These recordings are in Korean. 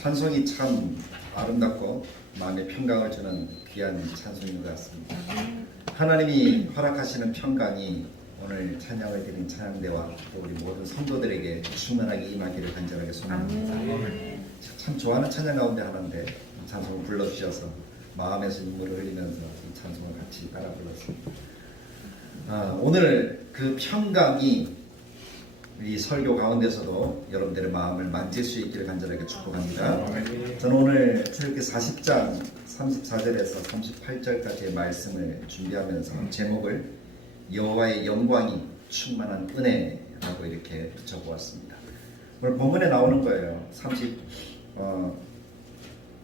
찬송이 참 아름답고 마음에 평강을 주는 귀한 찬송인 것 같습니다. 하나님이 허락하시는 평강이 오늘 찬양을 드린 찬양대와 또 우리 모든 성도들에게 충만하게 임하기를 간절하게 소망합니다. 참 좋아하는 찬양 가운데 하나인데 찬송을 불러주셔서 마음에서 눈물을 흘리면서 이 찬송을 같이 따라 불렀습니다. 오늘 그 평강이 이 설교 가운데서도 여러분들의 마음을 만질 수 있기를 간절하게 축복합니다. 저는 오늘 출애굽기 40장 34절에서 38절까지의 말씀을 준비하면서 제목을 여호와의 영광이 충만한 은혜라고 이렇게 붙여보았습니다. 오늘 본문에 나오는 거예요.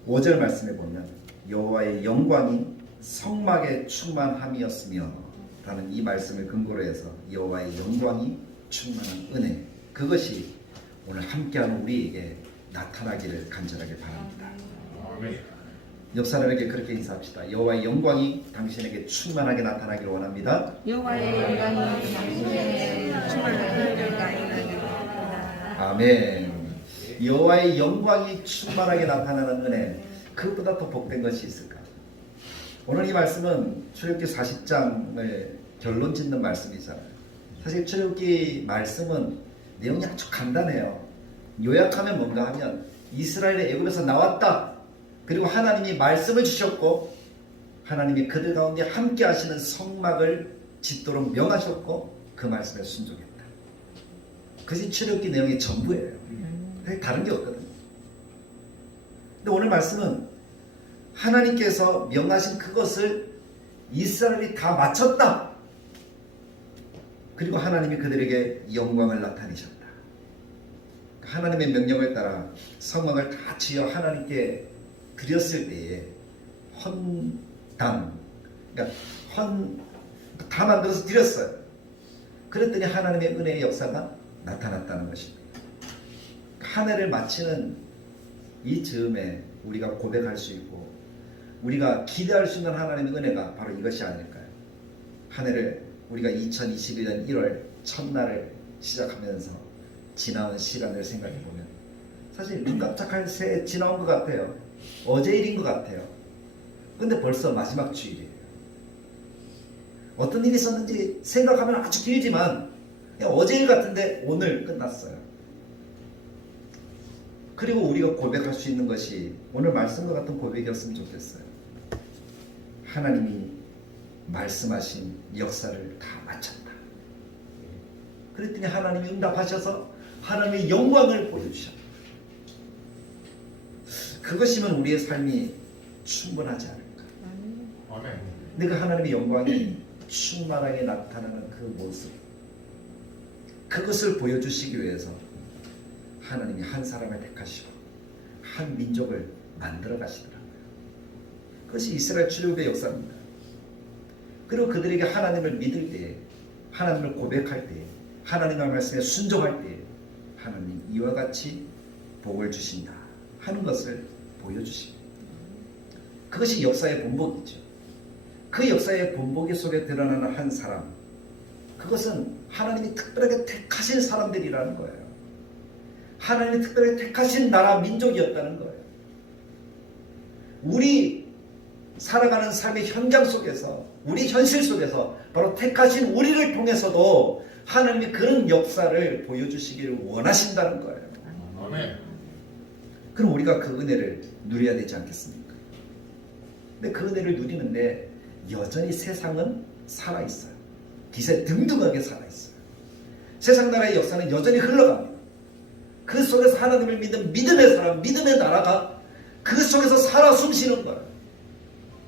35절 말씀에 보면 여호와의 영광이 성막에 충만함이었으며 라는 이 말씀을 근거로 해서 여호와의 영광이 충만한 은혜, 그것이 오늘 함께하는 우리에게 나타나기를 간절하게 바랍니다. 역사람에게 그렇게 인사합시다. 여호와의 영광이 당신에게 충만하게 나타나기를 원합니다. 여호와의 영광이 당신에게 충만하게 나타나기를 원합니다. 아멘. 여호와의 영광이 충만하게 나타나는 은혜, 그것보다 더 복된 것이 있을까? 오늘 이 말씀은 출애굽기 40장을 결론 짓는 말씀이잖아요. 사실 출애굽기 말씀은 내용이 아주 간단해요. 요약하면 뭔가 하면 이스라엘의 애굽에서 나왔다. 그리고 하나님이 말씀을 주셨고 하나님이 그들 가운데 함께 하시는 성막을 짓도록 명하셨고 그 말씀에 순종했다. 그것이 출애굽기 내용의 전부예요. 다른 게 없거든요. 근데 오늘 말씀은 하나님께서 명하신 그것을 이스라엘이 다 마쳤다. 그리고 하나님이 그들에게 영광을 나타내셨다. 하나님의 명령을 따라 성막을 다 지어 하나님께 드렸을 때에 그러니까 다 만들어서 드렸어요. 그랬더니 하나님의 은혜의 역사가 나타났다는 것입니다. 한 해를 마치는 이 즈음에 우리가 고백할 수 있고 우리가 기대할 수 있는 하나님의 은혜가 바로 이것이 아닐까요? 한 해를 우리가 2021년 1월 첫날을 시작하면서 지나온 시간을 생각해보면 사실 눈 깜짝할 새에 지나온 것 같아요. 어제 일인 것 같아요. 근데 벌써 마지막 주일이에요. 어떤 일이 있었는지 생각하면 아주 길지만 그냥 어제 일 같은데 오늘 끝났어요. 그리고 우리가 고백할 수 있는 것이 오늘 말씀과 같은 고백이었으면 좋겠어요. 하나님이 말씀하신 역사를 다 마쳤다. 그랬더니 하나님이 응답하셔서 하나님의 영광을 보여주셨다. 그것이면 우리의 삶이 충분하지 않을까. 근데 그 하나님의 영광이 충만하게 나타나는 그 모습, 그것을 보여주시기 위해서 하나님이 한 사람을 택하시고 한 민족을 만들어 가시더라고요. 그것이 이스라엘 출애굽의 역사입니다. 그리고 그들에게 하나님을 믿을 때에, 하나님을 고백할 때에, 하나님의 말씀에 순종할 때에 하나님 이와 같이 복을 주신다 하는 것을 보여주십니다. 그것이 역사의 본복이죠. 그 역사의 본보기 속에 드러나는 한 사람, 그것은 하나님이 특별하게 택하신 사람들이라는 거예요. 하나님이 특별하게 택하신 나라 민족이었다는 거예요. 우리 살아가는 삶의 현장 속에서, 우리 현실 속에서 바로 택하신 우리를 통해서도 하나님이 그런 역사를 보여주시기를 원하신다는 거예요. 아멘. 그럼 우리가 그 은혜를 누려야 되지 않겠습니까? 근데 그 은혜를 누리는데 여전히 세상은 살아있어요. 기세등등하게 살아있어요. 세상 나라의 역사는 여전히 흘러갑니다. 그 속에서 하나님을 믿는 믿음의 사람, 믿음의 나라가 그 속에서 살아 숨쉬는 거예요.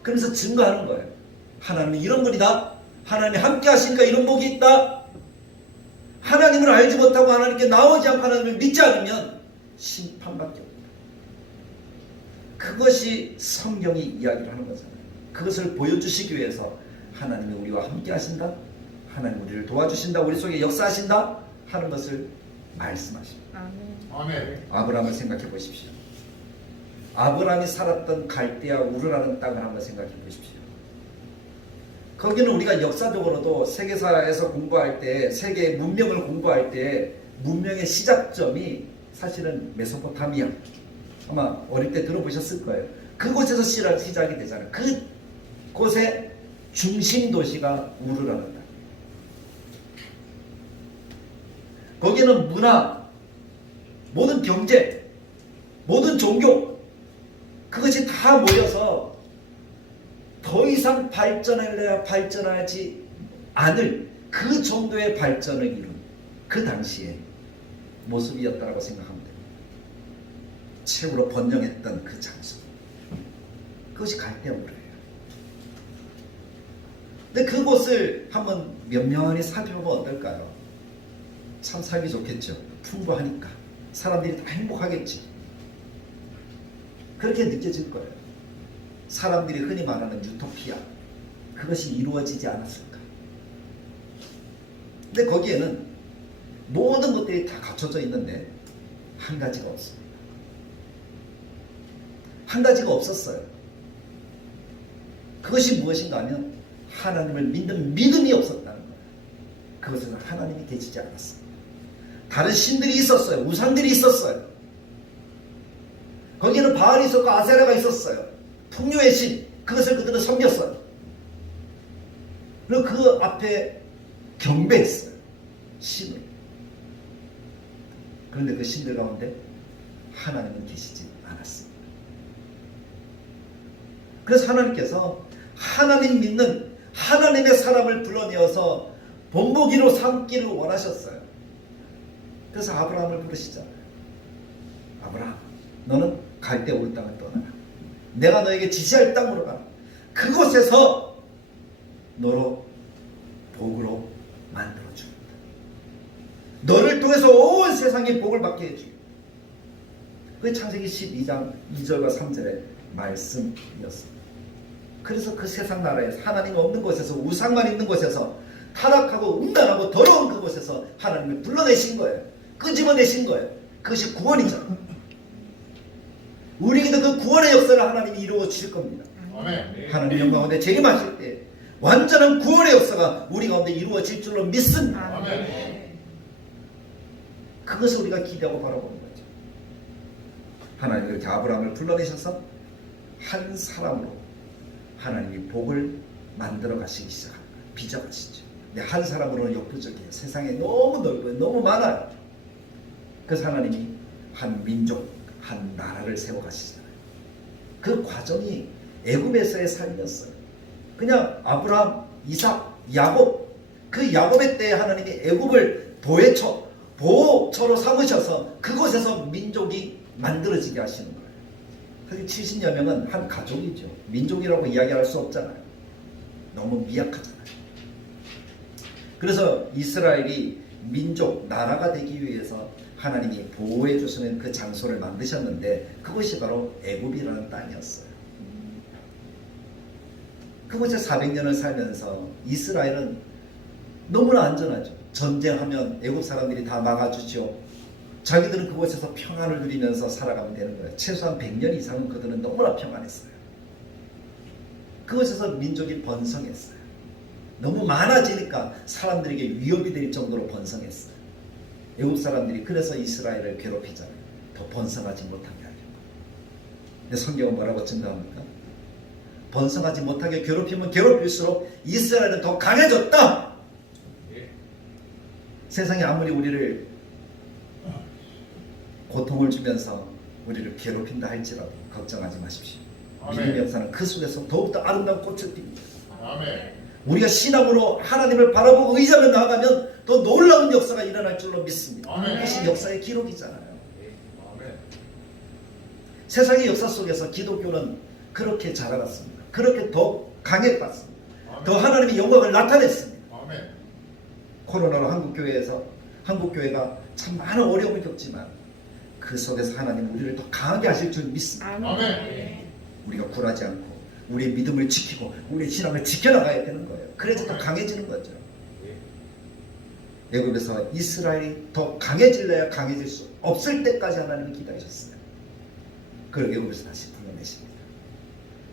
그러면서 증거하는 거예요. 하나님은 이런 분이다. 하나님이 함께 하시니까 이런 복이 있다. 하나님을 알지 못하고 하나님께 나오지 않고 하나님을 믿지 않으면 심판밖에 없다. 그것이 성경이 이야기를 하는 거잖아요. 그것을 보여주시기 위해서 하나님이 우리와 함께 하신다. 하나님 우리를 도와주신다. 우리 속에 역사하신다 하는 것을 말씀하십니다. 아멘. 아브라함을 생각해 보십시오. 아브라함이 살았던 갈대아 우르라는 땅을 한번 생각해 보십시오. 거기는 우리가 역사적으로도 세계사에서 공부할 때, 세계 문명을 공부할 때 문명의 시작점이 사실은 메소포타미아, 아마 어릴 때 들어보셨을 거예요. 그곳에서 시작이 되잖아요. 그곳의 중심 도시가 우르라는 땅. 거기는 문화, 모든 경제, 모든 종교, 그것이 다 모여서 더 이상 발전할래야 발전하지 않을 그 정도의 발전을 이룬 그 당시의 모습이었다고 생각하면 됩니다. 최고로 번영했던 그 장소, 그것이 갈대우르예요. 근데 그곳을 한번 면면히 살펴보면 어떨까요? 참 살기 좋겠죠. 풍부하니까 사람들이 다 행복하겠지. 그렇게 느껴질 거예요. 사람들이 흔히 말하는 유토피아, 그것이 이루어지지 않았을까. 근데 거기에는 모든 것들이 다 갖춰져 있는데 한 가지가 없습니다. 한 가지가 없었어요. 그것이 무엇인가 하면 하나님을 믿는 믿음이 없었다는 거예요. 그것은 하나님이 계시지 않았습니다. 다른 신들이 있었어요. 우상들이 있었어요. 거기에는 바알이 있었고 아세라가 있었어요. 풍요의 신, 그것을 그들은 섬겼어요. 그리고 그 앞에 경배했어요. 신을. 그런데 그 신들 가운데 하나님은 계시지 않았습니다. 그래서 하나님께서 하나님 믿는 하나님의 사람을 불러내어서 본보기로 삼기를 원하셨어요. 그래서 아브라함을 부르시잖아요. 아브라함, 너는 갈대우르 땅을 떠나라. 내가 너에게 지시할 땅으로 가라. 그곳에서 너로 복으로 만들어주겠다. 너를 통해서 온 세상이 복을 받게 해주겠다. 그게 창세기 12장 2절과 3절의 말씀이었습니다. 그래서 그 세상 나라에서 하나님 없는 곳에서 우상만 있는 곳에서 타락하고 음란하고 더러운 그곳에서 하나님을 불러내신 거예요. 끄집어내신 거예요. 그것이 구원이죠. 우리에게도 그 구원의 역사를 하나님이 이루어 주실 겁니다. 아멘. 하나님 영광 가운데 재림하실 때 완전한 구원의 역사가 우리 가운데 이루어질 줄로 믿습니다. 아멘. 그것을 우리가 기대하고 바라보는 거죠. 하나님이 이렇게 아브라함을 불러내셔서 한 사람으로 하나님이 복을 만들어 가시기 시작합니다. 빚어가시죠. 근데 한 사람으로는 역부족이에요. 세상에 너무 넓어요. 너무 많아요. 그래서 하나님이 한 민족, 한 나라를 세워가시잖아요. 그 과정이 애굽에서의 삶이었어요. 그냥 아브라함, 이삭, 야곱, 그 야곱의 때에 하나님이 애굽을 보호처로 삼으셔서 그곳에서 민족이 만들어지게 하시는 거예요. 사실 70여 명은 한 가족이죠. 민족이라고 이야기할 수 없잖아요. 너무 미약하잖아요. 그래서 이스라엘이 민족, 나라가 되기 위해서 하나님이 보호해 주시는 그 장소를 만드셨는데 그것이 바로 애굽이라는 땅이었어요. 그곳에 400년을 살면서 이스라엘은 너무나 안전하죠. 전쟁하면 애굽 사람들이 다 막아주죠. 자기들은 그곳에서 평안을 누리면서 살아가면 되는 거예요. 최소한 100년 이상은 그들은 너무나 평안했어요. 그곳에서 민족이 번성했어요. 너무 많아지니까 사람들에게 위협이 될 정도로 번성했어요. 애굽 사람들이 그래서 이스라엘을 괴롭히잖아요. 더 번성하지 못하게 하려고. 근데 성경은 뭐라고 증가합니까? 번성하지 못하게 괴롭히면 괴롭힐수록 이스라엘은 더 강해졌다. 세상이 아무리 우리를 고통을 주면서 우리를 괴롭힌다 할지라도 걱정하지 마십시오. 믿음의 역사는 그 속에서 더욱더 아름다운 꽃을 핍니다. 아멘. 우리가 신앙으로 하나님을 바라보고 의지하며 나아가면 더 놀라운 역사가 일어날 줄로 믿습니다. 아멘. 그것이 역사의 기록이잖아요. 아멘. 세상의 역사 속에서 기독교는 그렇게 자라났습니다. 그렇게 더 강해졌습니다. 더 하나님의 영광을 나타냈습니다. 아멘. 코로나로 한국교회가 참 많은 어려움을 겪지만 그 속에서 하나님 우리를 더 강하게 하실 줄 믿습니다. 아멘. 우리가 굴하지 않고 우리의 믿음을 지키고 우리의 신앙을 지켜나가야 되는 거예요. 그래서 더 강해지는 거죠. 애굽에서 이스라엘이 더 강해질래야 강해질 수 없을 때까지 하나님이 기다리셨어요. 그걸 애굽에서 다시 불러내십니다.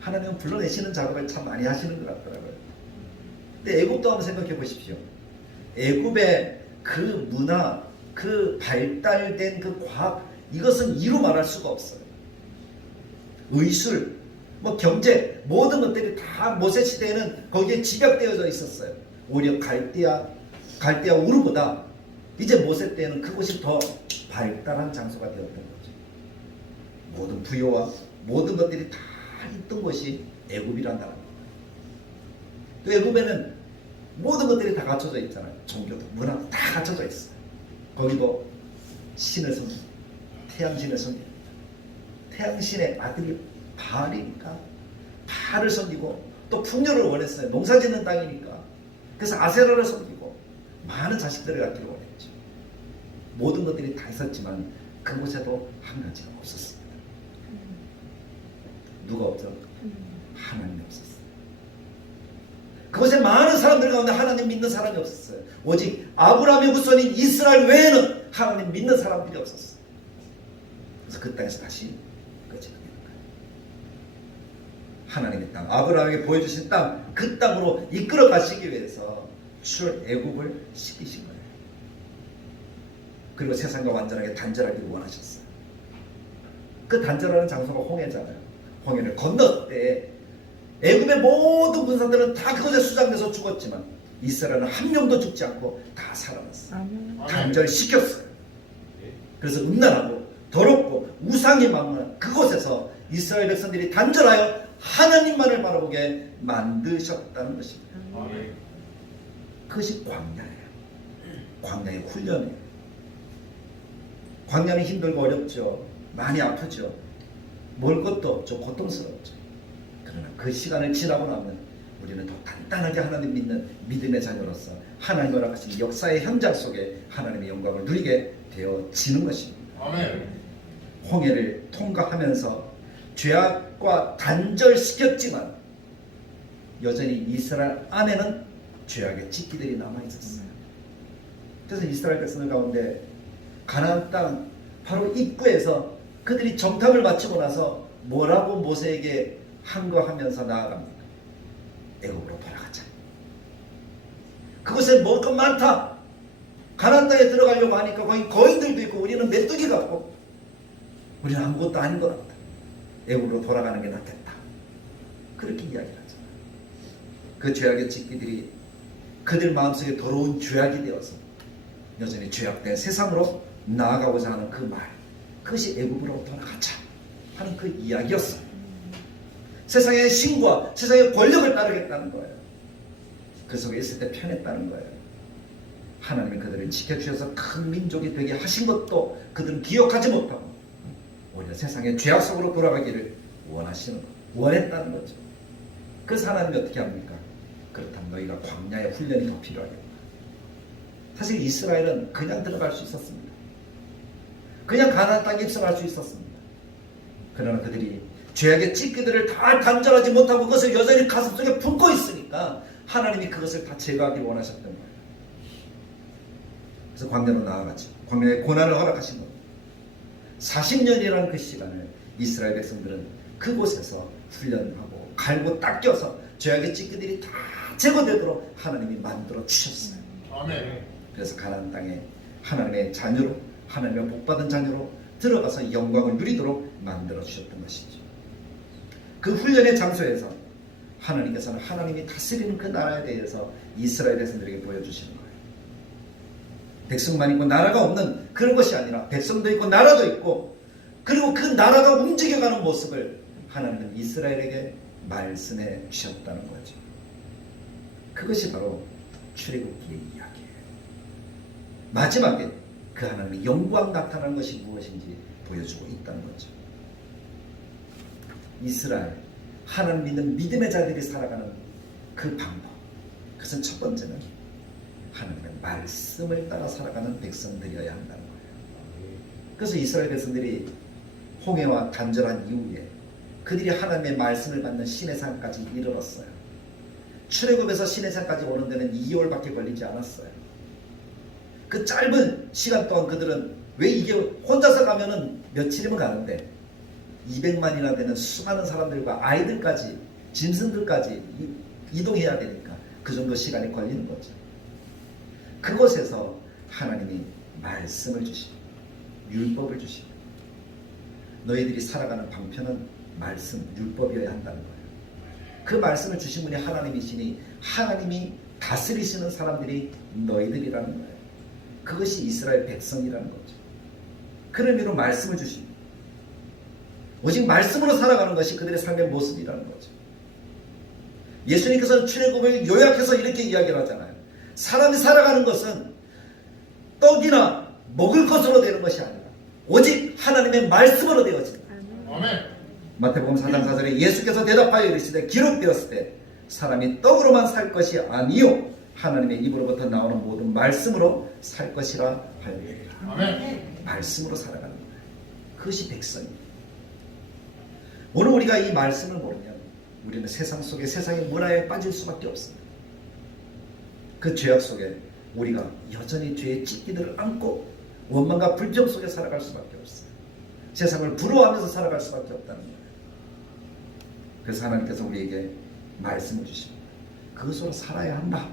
하나님은 불러내시는 작업을 참 많이 하시는 것 같더라고요. 근데 애굽도 한번 생각해 보십시오. 애굽의 그 문화, 그 발달된 그 과학, 이것은 이루 말할 수가 없어요. 의술, 뭐 경제 모든 것들이 다 모세 시대에는 거기에 집약되어져 있었어요. 오히려 갈대아 우르보다 이제 모세 때에는 그곳이 더 발달한 장소가 되었던 거죠. 모든 부여와 모든 것들이 다 있던 것이 애굽이란다는 겁니다. 또 애굽에는 모든 것들이 다 갖춰져 있잖아요. 종교도 문화도 다 갖춰져 있어요. 거기도 신을 섬깁니다. 태양신을 섬깁니다. 태양신의 아들이 바알이니까 바알을 섬기고 또 풍요를 원했어요. 농사짓는 땅이니까. 그래서 아세라를 섬기고 많은 자식들을 갖기를 원했죠. 모든 것들이 다 있었지만 그곳에도 한 가지가 없었습니다. 누가 없죠? 하나님이 없었어요. 그곳에 많은 사람들 가운데 하나님 믿는 사람이 없었어요. 오직 아브라함의 후손인 이스라엘 외에는 하나님 믿는 사람들이 없었어요. 그래서 그 땅에서 다시 꺼지게 되는 거예요. 하나님의 땅, 아브라함에게 보여주신 땅, 그 땅으로 이끌어 가시기 위해서 출애굽을 시키신 거예요. 그리고 세상과 완전하게 단절하기를 원하셨어요. 그 단절하는 장소가 홍해잖아요. 홍해를 건넜을 때 애굽의 모든 군사들은 다 그것에 수장돼서 죽었지만 이스라엘은 한 명도 죽지 않고 다 살아났어요. 단절시켰어요. 그래서 음란하고 더럽고 우상이 만무한 그곳에서 이스라엘 백성들이 단절하여 하나님만을 바라보게 만드셨다는 것입니다. 그것이 광야예요. 광야의 훈련이에요. 광야는 힘들고 어렵죠. 많이 아프죠. 먹을 것도 없죠. 고통스럽죠. 그러나 그 시간을 지나고 나면 우리는 더 단단하게 하나님 믿는 믿음의 자녀로서 하나님 허락하신 역사의 현장 속에 하나님의 영광을 누리게 되어지는 것입니다. 아멘. 홍해를 통과하면서 죄악과 단절시켰지만 여전히 이스라엘 안에는 죄악의 찢기들이 남아있었어요. 그래서 이스라엘 백성들 가운데 가나안 땅 바로 입구에서 그들이 정탐을 마치고 나서 뭐라고 모세에게 항거하면서 나아갑니까? 애굽으로 돌아가자. 그곳에 먹을 것 많다. 가나안 땅에 들어가려고 하니까 거기 거인들도 있고 우리는 메뚜기 같고 우리는 아무것도 아닌 것 같다. 애굽으로 돌아가는 게 낫겠다. 그렇게 이야기를 하죠. 그 죄악의 찢기들이 그들 마음속에 더러운 죄악이 되어서 여전히 죄악된 세상으로 나아가고자 하는 그 말, 그것이 애굽으로 돌아가자 하는 그 이야기였어요. 세상의 신과 세상의 권력을 따르겠다는 거예요. 그 속에 있을 때 편했다는 거예요. 하나님이 그들을 지켜주셔서 큰 민족이 되게 하신 것도 그들은 기억하지 못하고 오히려 세상의 죄악 속으로 돌아가기를 원했다는 거죠. 그래서 하나님이 어떻게 합니까? 그렇다면 너희가 광야의 훈련이 더 필요하겠다. 사실 이스라엘은 그냥 들어갈 수 있었습니다. 그냥 가나안 땅에 입성할 수 있었습니다. 그러나 그들이 죄악의 찢기들을 다 단절하지 못하고 그것을 여전히 가슴속에 품고 있으니까 하나님이 그것을 다 제거하기 원하셨던 거예요. 그래서 광야로 나아가죠. 광야의 고난을 허락하신 겁니다. 40년이라는 그 시간을 이스라엘 백성들은 그곳에서 훈련하고 갈고 닦여서 죄악의 찢기들이 다 제거되도록 하나님이 만들어 주셨어요. 아멘. 그래서 가나안 땅에 하나님의 자녀로, 하나님의 복받은 자녀로 들어가서 영광을 누리도록 만들어 주셨던 것이죠. 그 훈련의 장소에서 하나님께서는 하나님이 다스리는 그 나라에 대해서 이스라엘 백성들에게 보여주시는 거예요. 백성만 있고 나라가 없는 그런 것이 아니라 백성도 있고 나라도 있고 그리고 그 나라가 움직여가는 모습을 하나님은 이스라엘에게 말씀해 주셨다는 거죠. 그것이 바로 출애굽기의 이야기예요. 마지막에 그 하나님의 영광 나타나는 것이 무엇인지 보여주고 있다는 거죠. 이스라엘, 하나님 믿는 믿음의 자들이 살아가는 그 방법, 그것은 첫 번째는 하나님의 말씀을 따라 살아가는 백성들이어야 한다는 거예요. 그래서 이스라엘 백성들이 홍해와 단절한 이후에 그들이 하나님의 말씀을 받는 시내산까지 이르렀어요. 출애굽에서 시내산까지 오는 데는 2개월밖에 걸리지 않았어요. 그 짧은 시간 동안 그들은 왜 이게 혼자서 가면은 며칠이면 가는데 200만이나 되는 수많은 사람들과 아이들까지 짐승들까지 이동해야 되니까 그 정도 시간이 걸리는 거죠. 그곳에서 하나님이 말씀을 주시고 율법을 주시고 너희들이 살아가는 방편은 말씀, 율법이어야 한다는 거예요. 그 말씀을 주신 분이 하나님이시니 하나님이 다스리시는 사람들이 너희들이라는 거예요. 그것이 이스라엘 백성이라는 거죠. 그런 의미로 말씀을 주십니다. 오직 말씀으로 살아가는 것이 그들의 삶의 모습이라는 거죠. 예수님께서는 출애굽을 요약해서 이렇게 이야기를 하잖아요. 사람이 살아가는 것은 떡이나 먹을 것으로 되는 것이 아니라 오직 하나님의 말씀으로 되어진다. 아멘. 마태복음 4장 4절에 예수께서 대답하여 이르시되 기록되었을 때 사람이 떡으로만 살 것이 아니요 하나님의 입으로부터 나오는 모든 말씀으로 살 것이라 하였느니라. 아멘. 말씀으로 살아가는 거예요. 그것이 백성입니다. 오늘 우리가 이 말씀을 모르면 우리는 세상 속에 세상의 문화에 빠질 수밖에 없습니다. 그 죄악 속에 우리가 여전히 죄의 찢기들을 안고 원망과 불평 속에 살아갈 수밖에 없어요. 세상을 부러워하면서 살아갈 수밖에 없다는 거예요. 그래서 하나님께서 우리에게 말씀을 주십니다. 그것으로 살아야 한다.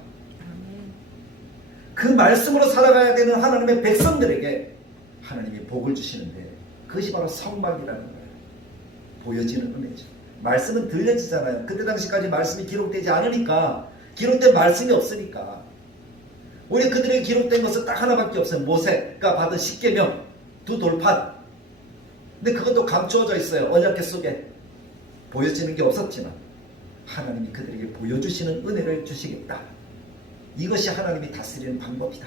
그 말씀으로 살아가야 되는 하나님의 백성들에게 하나님이 복을 주시는데 그것이 바로 성막이라는 거예요. 보여지는 은혜죠. 말씀은 들려지잖아요. 그때 당시까지 말씀이 기록되지 않으니까, 기록된 말씀이 없으니까 오히려 그들에게 기록된 것은 딱 하나밖에 없어요. 모세가 받은 십계명, 두 돌판. 근데 그것도 감추어져 있어요. 언약궤 속에 보여지는 게 없었지만 하나님이 그들에게 보여주시는 은혜를 주시겠다. 이것이 하나님이 다스리는 방법이다.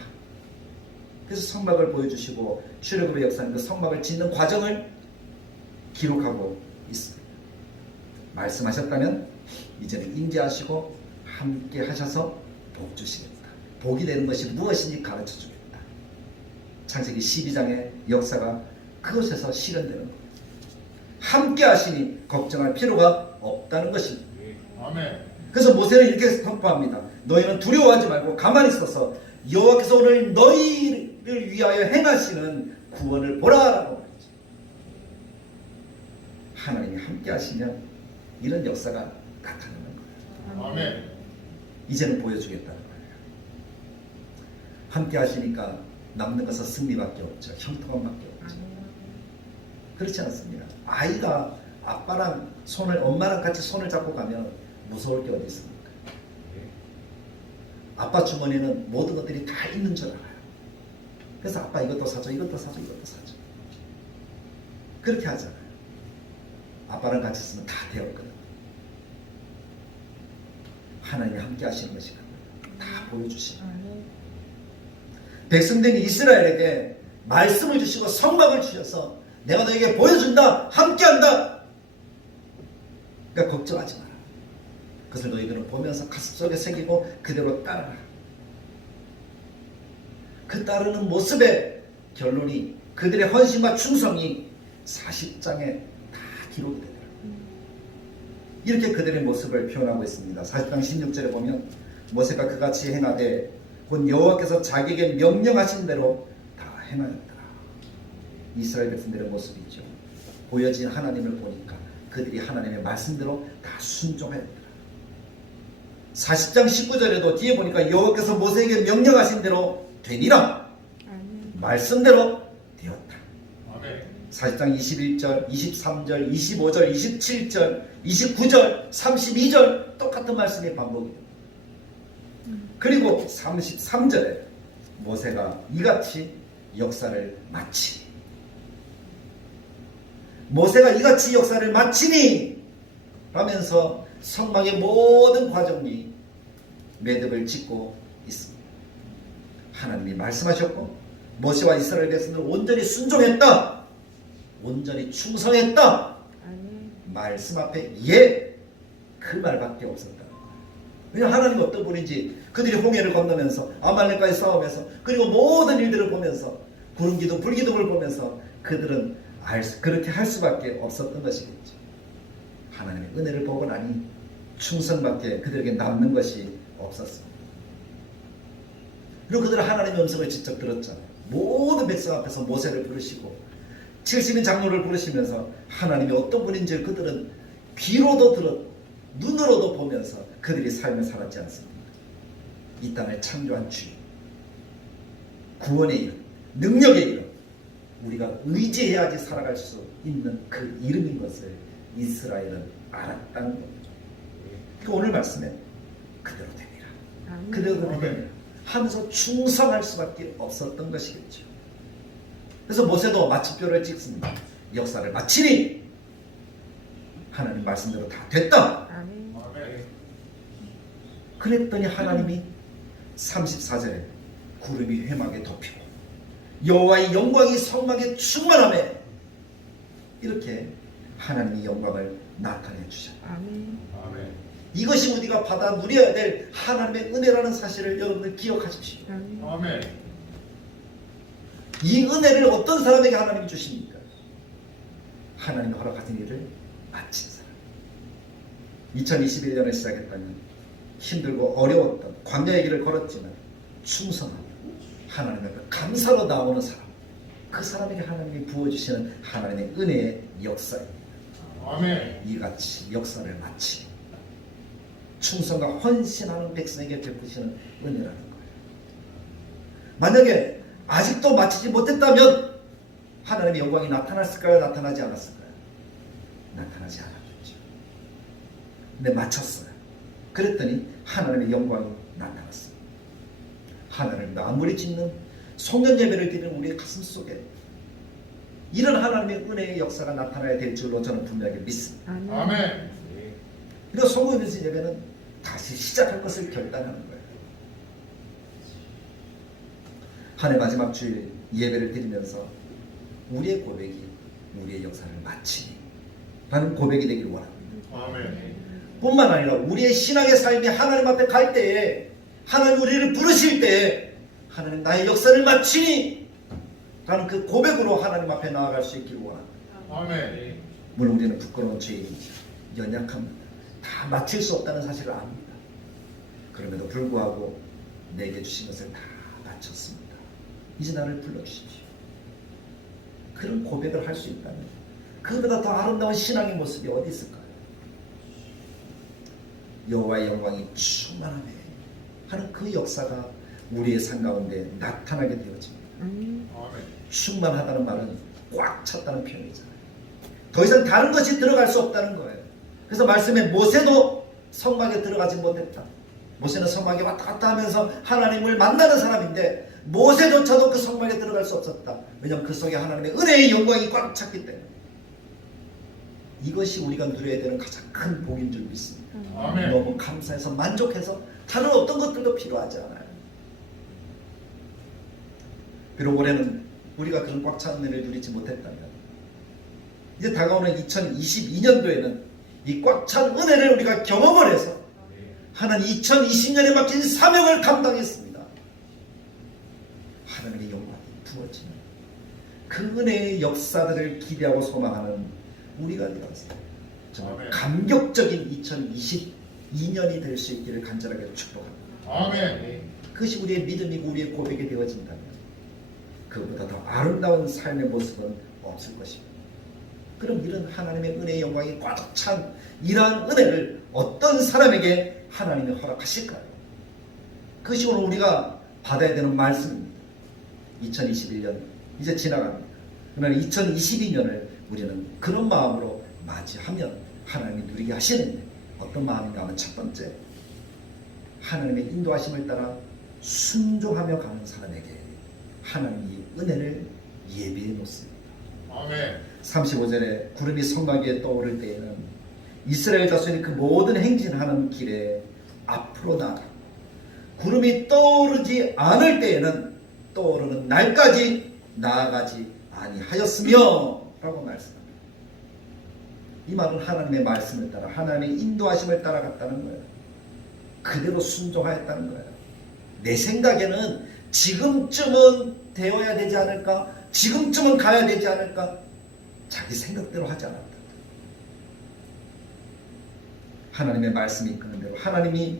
그래서 성막을 보여주시고 출애굽의 역사는 그 성막을 짓는 과정을 기록하고 있습니다. 말씀하셨다면 이제는 인지하시고 함께 하셔서 복 주시겠다. 복이 되는 것이 무엇인지 가르쳐 주겠다. 창세기 12장의 역사가 그것에서 실현되는 겁니다. 함께 하시니 걱정할 필요가 없다는 것입니다. 아멘. 그래서 모세는 이렇게 선포합니다. 너희는 두려워하지 말고 가만히 있어서 여호와께서 오늘 너희를 위하여 행하시는 구원을 보라라고 말이죠. 하나님이 함께 하시면 이런 역사가 나타나는 거예요. 아멘. 이제는 보여주겠다는 거예요. 함께 하시니까 남는 것은 승리밖에 없죠. 형통함밖에 없죠. 그렇지 않습니다. 아이가 아빠랑 손을, 엄마랑 같이 손을 잡고 가면 무서울 게 어디 있습니까? 아빠 주머니에는 모든 것들이 다 있는 줄 알아요. 그래서 아빠 이것도 사줘, 이것도 사줘, 이것도 사줘. 그렇게 하잖아요. 아빠랑 같이 있으면 다 되었거든. 하나님이 함께 하시는 것이 다 보여주시는 거예요. 백성된 이스라엘에게 말씀을 주시고 성막을 주셔서 내가 너에게 보여준다, 함께한다. 그러니까 걱정하지 마라. 그것을 너희들은 보면서 가슴속에 새기고 그대로 따르라. 그 따르는 모습의 결론이 그들의 헌신과 충성이 40장에 다 기록이 되더라고요. 이렇게 그들의 모습을 표현하고 있습니다. 40장 16절에 보면 모세가 그같이 행하되 곧 여호와께서 자기에게 명령하신 대로 다 행하였더라. 이스라엘 백성들의 모습이죠. 보여진 하나님을 보니까 그들이 하나님의 말씀대로 다 순종하였더라. 40장 19절에도 뒤에 보니까 여호와께서 모세에게 명령하신 대로 되니라. 말씀대로 되었다. 아멘. 40장 21절, 23절, 25절, 27절, 29절, 32절 똑같은 말씀이 반복이에요. 그리고 33절에 모세가 이같이 역사를 마치니, 모세가 이같이 역사를 마치니 하면서 성막의 모든 과정이 매듭을 짓고 있습니다. 하나님이 말씀하셨고 모세와 이스라엘 백성들 온전히 순종했다, 온전히 충성했다. 말씀 앞에 예, 그 말밖에 없었다. 왜냐하면 하나님이 어떤 분인지 그들이 홍해를 건너면서 아말렉과의 싸움에서 그리고 모든 일들을 보면서 구름기둥 불기둥을 보면서 그들은 그렇게 할 수밖에 없었던 것이겠죠. 하나님의 은혜를 보고 나니 충성밖에 그들에게 남는 것이 없었습니다. 그리고 그들은 하나님의 음성을 직접 들었잖아요. 모든 백성 앞에서 모세를 부르시고 70인 장로를 부르시면서 하나님이 어떤 분인지 그들은 귀로도 들었고 눈으로도 보면서 그들이 삶을 살았지 않습니까? 이 땅을 창조한 주님, 구원의 이름, 능력의 이름, 우리가 의지해야지 살아갈 수 있는 그 이름인 것을 이스라엘은 알았다는 겁니다. 그 오늘 말씀에 그대로 되리라. 아멘. 그대로 되리라 하면서 충성할 수밖에 없었던 것이겠죠. 그래서 모세도 마침표를 찍습니다. 역사를 마치니 하나님 말씀대로 다 됐다. 아멘. 아멘. 그랬더니 하나님이 34절에 구름이 회막에 덮이고 여호와의 영광이 성막에 충만하매 이렇게 하나님의 영광을 나타내 주셨다. 아멘. 아멘. 이것이 우리가 받아 누려야 될 하나님의 은혜라는 사실을 여러분들 기억하십시오. 아멘. 아멘. 이 은혜를 어떤 사람에게 하나님이 주십니까? 하나님이 허락하신 일을 마친 사람. 2021년에 시작했다면 힘들고 어려웠던 광야의 길을 걸었지만 충성하며 하나님 앞에 감사로 나오는 사람, 그 사람에게 하나님이 부어주시는 하나님의 은혜의 역사입니다. 아멘. 이같이 역사를 마치고 충성과 헌신하는 백성에게 베푸시는 은혜라는 거예요. 만약에 아직도 마치지 못했다면 하나님의 영광이 나타났을까요? 나타나지 않았을까요? 나타나지 않았죠. 근데 마쳤어요. 그랬더니 하나님의 영광이 나타났습니다. 하나님을 마무리 짓는 송년 예배를 드리는 우리의 가슴 속에 이런 하나님의 은혜의 역사가 나타나야 될 줄로 저는 분명히 믿습니다. 아멘. 아멘. 그리고 송년 예배는 다시 시작할 것을 결단하는 거예요. 한 해 마지막 주일 예배를 드리면서 우리의 고백이 우리의 역사를 마치니 라는 고백이 되길 원합니다. 아멘. 뿐만 아니라 우리의 신앙의 삶이 하나님 앞에 갈 때에 하나님 우리를 부르실 때에 하나님 나의 역사를 마치니 라는 그 고백으로 하나님 앞에 나아갈 수 있길 원합니다. 아멘. 물론 우리는 부끄러운 죄인이죠. 연약합니다. 다 마칠 수 없다는 사실을 압니다. 그럼에도 불구하고 내게 주신 것을 다 마쳤습니다. 이제 나를 불러주십시오. 그런 고백을 할 수 있다면 그보다 더 아름다운 신앙의 모습이 어디 있을까요? 여호와의 영광이 충만하네 하는 그 역사가 우리의 삶 가운데 나타나게 되어집니다. 아멘. 아멘. 충만하다는 말은 꽉 찼다는 표현이잖아요. 더 이상 다른 것이 들어갈 수 없다는 거예요. 그래서 말씀에 모세도 성막에 들어가지 못했다. 모세는 성막에 왔다 갔다 하면서 하나님을 만나는 사람인데 모세조차도 그 성막에 들어갈 수 없었다. 왜냐하면 그 속에 하나님의 은혜의 영광이 꽉 찼기 때문에. 이것이 우리가 누려야 되는 가장 큰 복인 줄 믿습니다. 아멘. 너무 감사해서 만족해서 다른 어떤 것들도 필요하지 않아요. 비록 올해는 우리가 그런 꽉 찬 은혜를 누리지 못했다면 이제 다가오는 2022년도에는 이 꽉 찬 은혜를 우리가 경험을 해서 하나님 2020년에 맡긴 사명을 감당했습니다. 하나님의 영광이 부어지는 그 은혜의 역사들을 기대하고 소망하는 우리가 되어서 정말 아멘. 감격적인 2022년이 될 수 있기를 간절하게 축복합니다. 아멘. 그것이 우리의 믿음이고 우리의 고백이 되어진다면 그보다 더 아름다운 삶의 모습은 없을 것입니다. 그럼 이런 하나님의 은혜의 영광이 꽉 찬 이러한 은혜를 어떤 사람에게 하나님이 허락하실까요? 그것이 오늘 우리가 받아야 되는 말씀입니다. 2021년 이제 지나갑니다. 그러나 2022년을 우리는 그런 마음으로 맞이하면 하나님이 누리게 하시는데 어떤 마음인가 하면 첫 번째, 하나님의 인도하심을 따라 순종하며 가는 사람에게 하나님이 은혜를 예비해 놓습니다. 아멘. 35절에 구름이 성막 위에 떠오를 때에는 이스라엘 자손이 그 모든 행진하는 길에 앞으로 나아가 구름이 떠오르지 않을 때에는 떠오르는 날까지 나아가지 아니하였으며 라고 말씀합니다. 이 말은 하나님의 말씀을 따라 하나님의 인도하심을 따라갔다는 거예요. 그대로 순종하였다는 거예요. 내 생각에는 지금쯤은 되어야 되지 않을까? 지금쯤은 가야 되지 않을까? 자기 생각대로 하지 않았다. 하나님의 말씀이 이끄는 대로 하나님이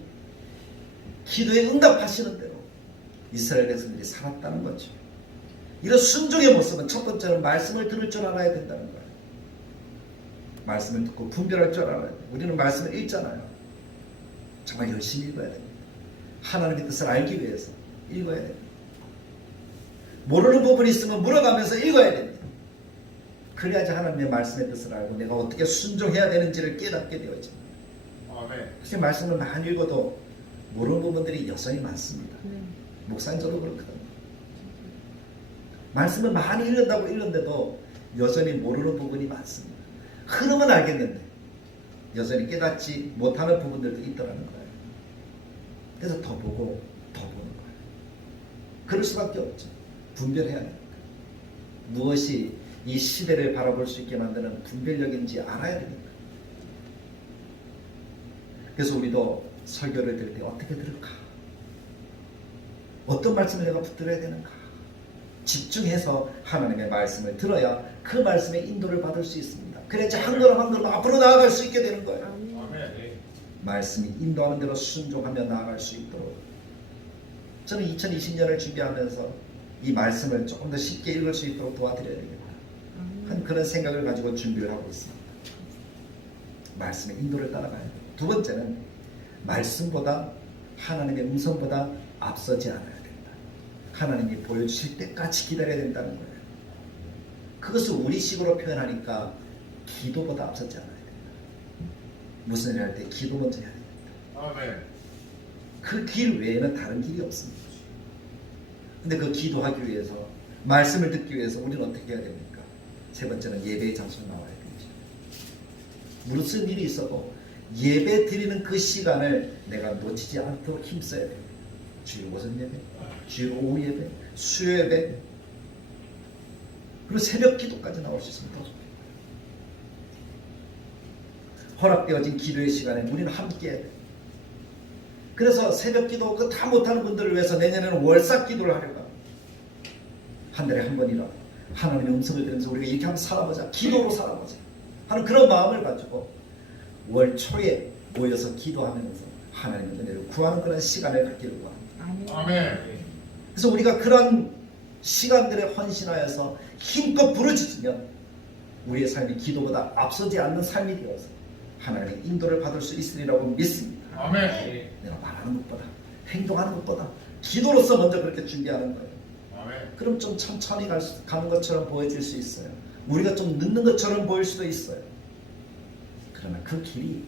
기도에 응답하시는 대로 이스라엘 백성들이 살았다는 거죠. 이런 순종의 모습은 첫 번째는 말씀을 들을 줄 알아야 된다는 거예요. 말씀을 듣고 분별할 줄 알아야 돼요. 우리는 말씀을 읽잖아요. 정말 열심히 읽어야 됩니다. 하나님의 뜻을 알기 위해서 읽어야 됩니다. 모르는 부분이 있으면 물어가면서 읽어야 됩니다. 그래야지 하나님의 말씀의 뜻을 알고 내가 어떻게 순종해야 되는지를 깨닫게 되어집니다. 아멘. 사실 말씀을 많이 읽어도 모르는 부분들이 여전히 많습니다. 목사님 저도 그렇거든요. 말씀을 많이 읽는다고 읽는데도 여전히 모르는 부분이 많습니다. 흐름은 알겠는데 여전히 깨닫지 못하는 부분들도 있더라는 거예요. 그래서 더 보고 더 보는 거예요. 그럴 수밖에 없죠. 분별해야 됩니다. 무엇이 이 시대를 바라볼 수 있게 만드는 분별력인지 알아야 됩니다. 그래서 우리도 설교를 들을 때 어떻게 들을까? 어떤 말씀을 내가 붙들어야 되는가? 집중해서 하나님의 말씀을 들어야 그 말씀의 인도를 받을 수 있습니다. 그래야지 한 걸음 한 걸음 앞으로 나아갈 수 있게 되는 거예요. 아멘. 말씀이 인도하는 대로 순종하며 나아갈 수 있도록 저는 2020년을 준비하면서 이 말씀을 조금 더 쉽게 읽을 수 있도록 도와드려야 되겠다. 한 그런 생각을 가지고 준비를 하고 있습니다. 말씀의 인도를 따라가야 돼요. 두 번째는 말씀보다 하나님의 음성보다 앞서지 않아야 된다. 하나님이 보여주실 때까지 기다려야 된다는 거예요. 그것을 우리식으로 표현하니까 기도보다 앞서지 않아야 된다. 무슨 일 할 때 기도 먼저 해야 됩니다. 아멘. 그 길 외에는 다른 길이 없습니다. 근데 그 기도하기 위해서 말씀을 듣기 위해서 우리는 어떻게 해야 됩니까? 세 번째는 예배의 장소에 나와야 되죠. 무슨 일이 있어도 예배 드리는 그 시간을 내가 놓치지 않도록 힘써야 됩니다. 주일 오전 예배, 주일 오후 예배, 수요 예배, 그리고 새벽 기도까지 나올 수 있으면 더 좋겠다. 허락되어진 기도의 시간에 우리는 함께 해야 돼요. 그래서 새벽 기도 그 다 못하는 분들을 위해서 내년에는 월삭 기도를 하려고 합니다. 한 달에 한 번이라도 하나님의 음성을 들으면서 우리가 이렇게 한번 살아보자, 기도로 살아보자 하는 그런 마음을 가지고 월 초에 모여서 기도하면서 하나님의 은혜를 구하는 그런 시간을 갖기를 합니다. 아멘. 그래서 우리가 그런 시간들에 헌신하여서 힘껏 부르짖으면 우리의 삶이 기도보다 앞서지 않는 삶이 되어서 하나님의 인도를 받을 수 있으리라고 믿습니다. 아멘. 내가 말하는 것보다 행동하는 것보다 기도로서 먼저 그렇게 준비하는 거예요. 아멘. 그럼 좀 천천히 가는 것처럼 보여질 수 있어요. 우리가 좀 늦는 것처럼 보일 수도 있어요. 그러나 그 길이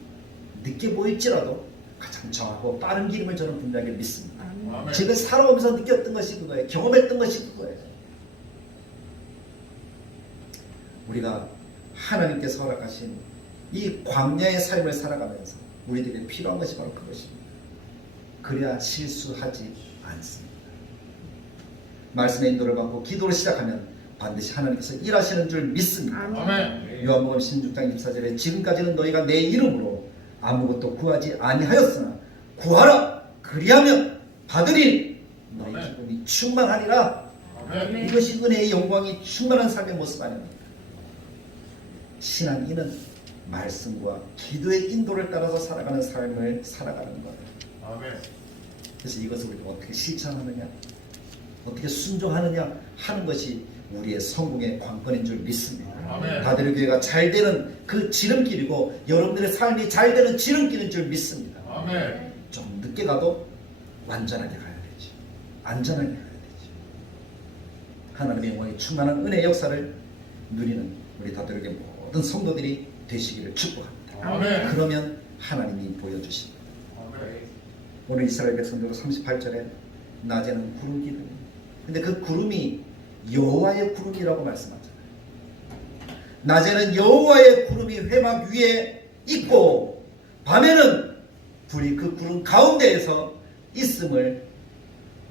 늦게 보일지라도 가장 정하고 빠른 길임을 저는 분명히 믿습니다. 아멘. 제가 살아오면서 느꼈던 것이 그거예요. 경험했던 것이 그거예요. 우리가 하나님께서 허락하신 이 광야의 삶을 살아가면서 우리들에게 필요한 것이 바로 그것입니다. 그래야 실수하지 않습니다. 말씀의 인도를 받고 기도를 시작하면 반드시 하나님께서 일하시는 줄 믿습니다. 아멘. 요한복음 16장 24절에 지금까지는 너희가 내 이름으로 아무것도 구하지 아니하였으나 구하라 그리하면 받으리 너희 아멘. 기쁨이 충만하리라. 아멘. 이것이 은혜의 영광이 충만한 삶의 모습 아닙니까? 신앙인은 말씀과 기도의 인도를 따라서 살아가는 삶을 살아가는 거예요. 아멘. 그래서 이것을 우리가 어떻게 실천하느냐, 어떻게 순종하느냐 하는 것이 우리의 성공의 관건인 줄 믿습니다. 아멘. 다들 교회가 잘 되는 그 지름길이고 여러분들의 삶이 잘 되는 지름길인 줄 믿습니다. 아멘. 좀 늦게 가도 완전하게 가야 되지. 안전하게 가야 되지. 하나님의 영광이 충만한 은혜 역사를 누리는 우리 다들에게 모든 성도들이 되시기를 축복합니다. 아멘. 그러면 하나님이 보여주십니다. 아멘. 오늘 이스라엘 백성들 38절에 낮에는 구름 기둥. 근데 그 구름이 여호와의 구름이라고 말씀하잖아요. 낮에는 여호와의 구름이 회막 위에 있고 밤에는 불이 그 구름 가운데에서 있음을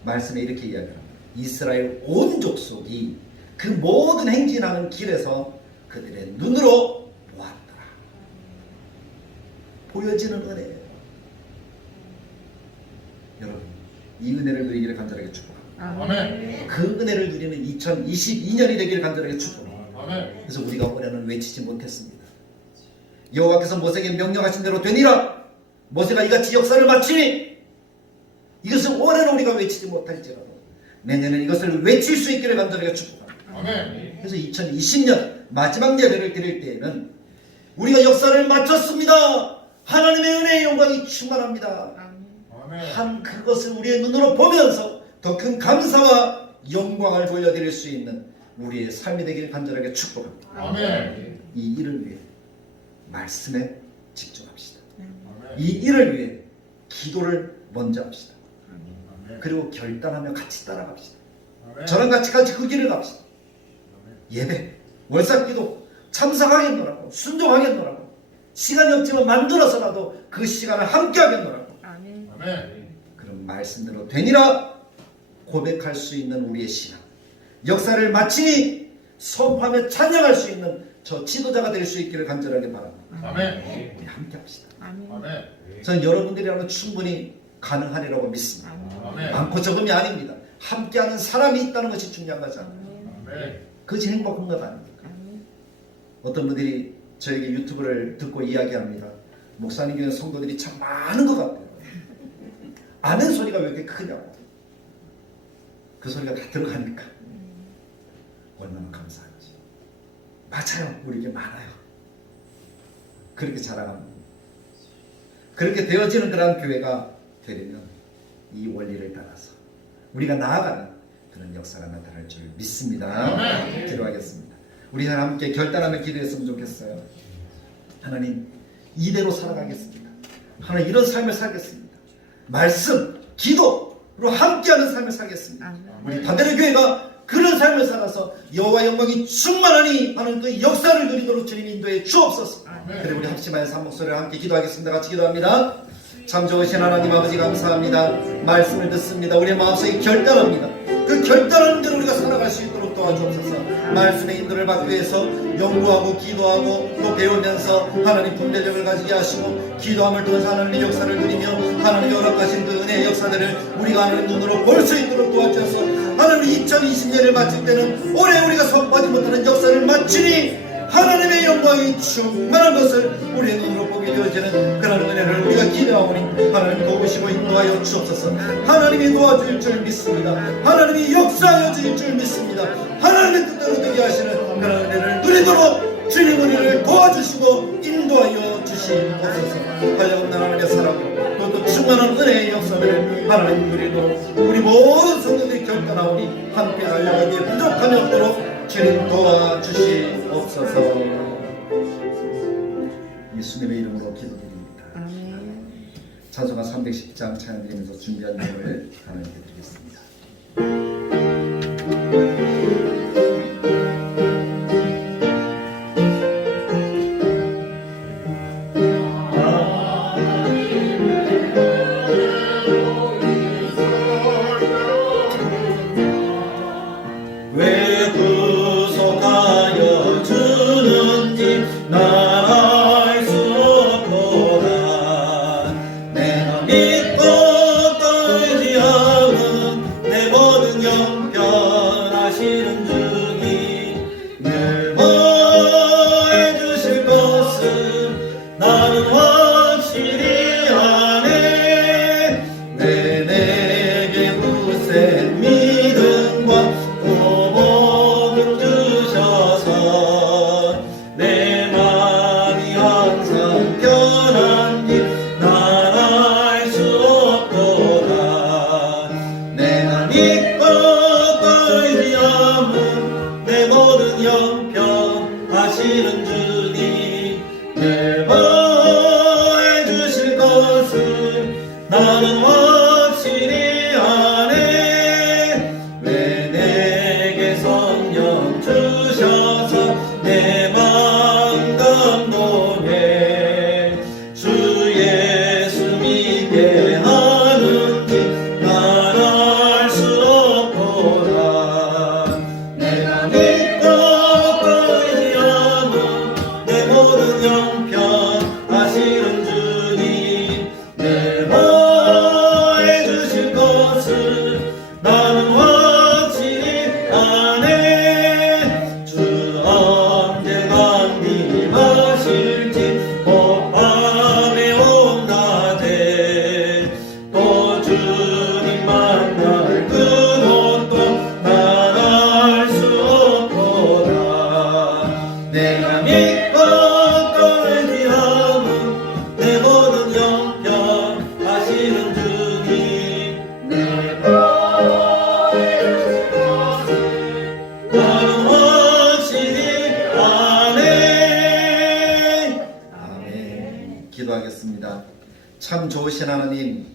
말씀에 이렇게 이야기합니다. 이스라엘 온 족속이 그 모든 행진하는 길에서 그들의 눈으로 보았더라. 보여지는 은혜예요. 여러분, 이 은혜를 누리기를 간절하게 축복합니다. 아멘. 그 은혜를 누리는 2022년이 되기를 간절하게 축복합니다. 아멘. 그래서 우리가 올해는 외치지 못했습니다. 여호와께서 모세에게 명령하신 대로 되니라. 모세가 이같이 역사를 마치니 이것을 올해는 우리가 외치지 못할지라도 내년에는 이것을 외칠 수 있기를 간절하게 축복합니다. 아멘. 그래서 2020년 마지막 예배를 드릴 때에는 우리가 역사를 마쳤습니다. 하나님의 은혜의 영광이 충만합니다. 아멘. 한 그것을 우리의 눈으로 보면서 더 큰 감사와 영광을 돌려드릴 수 있는 우리의 삶이 되길 간절하게 축복합니다. 아멘. 이 일을 위해 말씀에 집중합시다. 아멘. 이 일을 위해 기도를 먼저 합시다. 아멘. 그리고 결단하며 같이 따라갑시다. 아멘. 저랑 같이 그 길을 갑시다. 예배, 월삭기도 참석하겠노라고, 순종하겠노라고, 시간이 없지만 만들어서라도 그 시간을 함께 하겠노라고, 아멘. 아멘. 그런 말씀대로 되니라 고백할 수 있는 우리의 시간, 역사를 마치니 선포하며 찬양할 수 있는 저 지도자가 될 수 있기를 간절하게 바랍니다. 아멘. 우리 함께 합시다. 아멘. 아멘. 저는 여러분들이라면 충분히 가능하리라고 믿습니다. 아멘. 많고 적음이 아닙니다. 함께하는 사람이 있다는 것이 중요한 거잖아요. 아멘. 그것이 행복한 것 아닙니까? 어떤 분들이 저에게 유튜브를 듣고 이야기합니다. 목사님 교회 성도들이 참 많은 것 같아요. 아멘 소리가 왜 이렇게 크냐고. 그 소리가 다 들어가니까 얼마나 감사하지. 맞아요. 우리 게 많아요. 그렇게 자랑합니다. 그렇게 되어지는 그런 교회가 되려면 이 원리를 따라서 우리가 나아가는 그런 역사가 나타날 줄 믿습니다. 기도하겠습니다. 우리 함께 결단하며 기도했으면 좋겠어요. 하나님, 이대로 살아가겠습니다. 하나님, 이런 삶을 살겠습니다. 말씀, 기도로 함께하는 삶을 살겠습니다. 우리 다대로 교회가 그런 삶을 살아서 여호와 영광이 충만하니 하는 그 역사를 누리도록 주님 인도해 주옵소서. 그래 우리 합심하여서 한 목소리를 함께 기도하겠습니다. 같이 기도합니다. 참 좋으신 하나님 아버지 감사합니다. 말씀을 듣습니다. 우리의 마음속에 결단합니다. 그 결단하는 대로 우리가 살아갈 수 있도록 도와주옵소서. 말씀의 인도를 받기 위해서 연구하고 기도하고 또 배우면서 하나님 분별력을 가지게 하시고 기도함을 통해서 하나님의 역사를 누리며 하나님의 허락하신 그 은혜의 역사들을 우리가 하나님 눈으로 볼 수 있도록 도와주셔서 하나님 2020년을 마칠 때는 올해 우리가 선포하지 못하는 역사를 마치니 하나님의 영광이 충만한 것을 우리의 눈으로 보게 되어지는 그런 은혜를 우리가 기대하오니 하나님 도우시고 인도하여 주옵소서. 하나님이 도와줄 줄 믿습니다. 하나님이 역사하여 주실 줄 믿습니다. 하나님의 뜻대로 되게 하시는 그런 은혜를 누리도록 주님 우리를 도와주시고 인도하여 주시옵소서. 하여금 하나님의 사랑으로 또 충만한 은혜의 역사를 하나님 누리도록 우리 모든 성도들이 결단하오니 함께 달려가기에 부족함이 없도록 주님 도와주시옵소서. 예수님의 이름으로 기도드립니다. 찬송가 310장 찬양드리면서 준비한 내용을 하나님께 드리겠습니다. 왜 구속하여 주는지 난 알 수 없도다. 내가 믿고 떨지 않은 내 모든 형편하시는 주님 늘 보해 주실 것은 나는 확실히 아네. 왜 내게 굳센 믿음과 도복을 주셔서 내 마음이 항상 편한지 난 알 수 없도다. 내가 믿고 떨지 않은 내 모든 형편 하시는 주님 늘 보해 주실 것은 나는 확실히 아네. 왜 내게 성령 주셔서 내 마음 감동해 주 예수 믿게 하는지 난 알 수 없도다. 내가 믿고 떨지 않은 참 좋으신 하나님,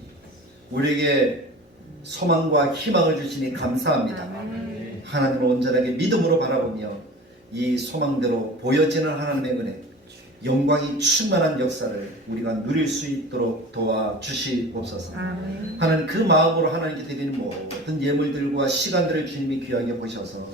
우리에게 소망과 희망을 주시니 감사합니다. 아멘. 하나님을 온전하게 믿음으로 바라보며 이 소망대로 보여지는 하나님의 은혜, 영광이 충만한 역사를 우리가 누릴 수 있도록 도와주시옵소서. 아멘. 하나님, 그 마음으로 하나님께 드리는 모든 예물들과 시간들을 주님이 귀하게 보셔서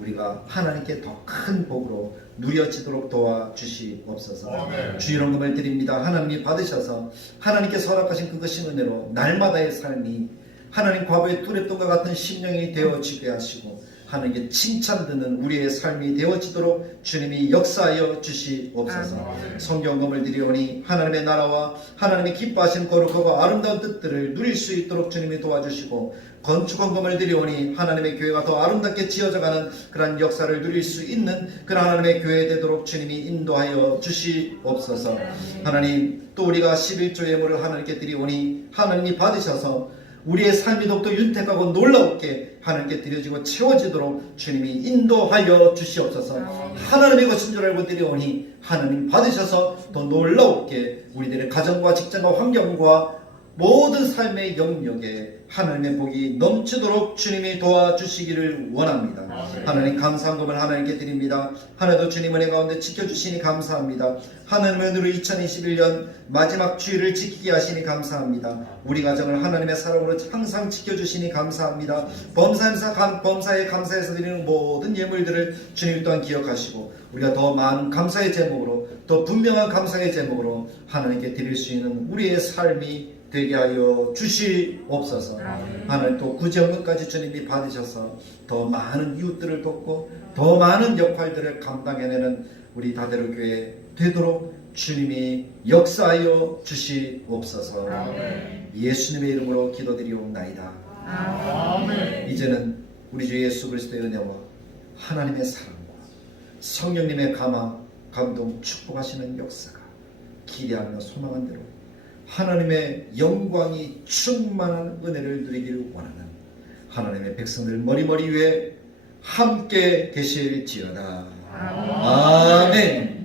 우리가 하나님께 더 큰 복으로 누려지도록 도와주시옵소서. 아멘. 주 이런금을 드립니다. 하나님이 받으셔서 하나님께 허락하신 그것이 은혜로 날마다의 삶이 하나님 과부의 뚜레똥과 같은 심령이 되어지게 하시고 하나님께 칭찬 듣는 우리의 삶이 되어지도록 주님이 역사하여 주시옵소서. 아멘. 성경금을 드리오니 하나님의 나라와 하나님의 기뻐하신 거룩하고 아름다운 뜻들을 누릴 수 있도록 주님이 도와주시고, 건축헌금을 드리오니 하나님의 교회가 더 아름답게 지어져가는 그러한 역사를 누릴 수 있는 그런 하나님의 교회 되도록 주님이 인도하여 주시옵소서. 하나님, 또 우리가 11조 예물을 하나님께 드리오니 하나님이 받으셔서 우리의 삶이 더욱더 윤택하고 놀라웠게 하나님께 드려지고 채워지도록 주님이 인도하여 주시옵소서. 하나님의 것인 줄 알고 드려오니 하나님 받으셔서 더 놀라웠게 우리들의 가정과 직장과 환경과 모든 삶의 영역에 하나님의 복이 넘치도록 주님이 도와주시기를 원합니다. 하나님, 감사한 것을 하나님께 드립니다. 하나도 주님 은혜 가운데 지켜주시니 감사합니다. 하나님의 은혜로 2021년 마지막 주일을 지키게 하시니 감사합니다. 우리 가정을 하나님의 사랑으로 항상 지켜주시니 감사합니다. 범사에 감사해서 드리는 모든 예물들을 주님 또한 기억하시고 우리가 더 많은 감사의 제목으로, 더 분명한 감사의 제목으로 하나님께 드릴 수 있는 우리의 삶이 되게 하여 주시옵소서. 하나님, 또 구제헌금까지 주님이 받으셔서 더 많은 이웃들을 돕고 더 많은 역할들을 감당해내는 우리 다대로 교회 되도록 주님이 역사하여 주시옵소서. 예수님의 이름으로 기도드리옵나이다. 아멘. 이제는 우리 주 예수 그리스도의 은혜와 하나님의 사랑과 성령님의 감동 축복하시는 역사가 기대하며 소망한 대로 하나님의 영광이 충만한 은혜를 누리기를 원하는 하나님의 백성들 머리머리 위에 함께 계실지어다. 아멘.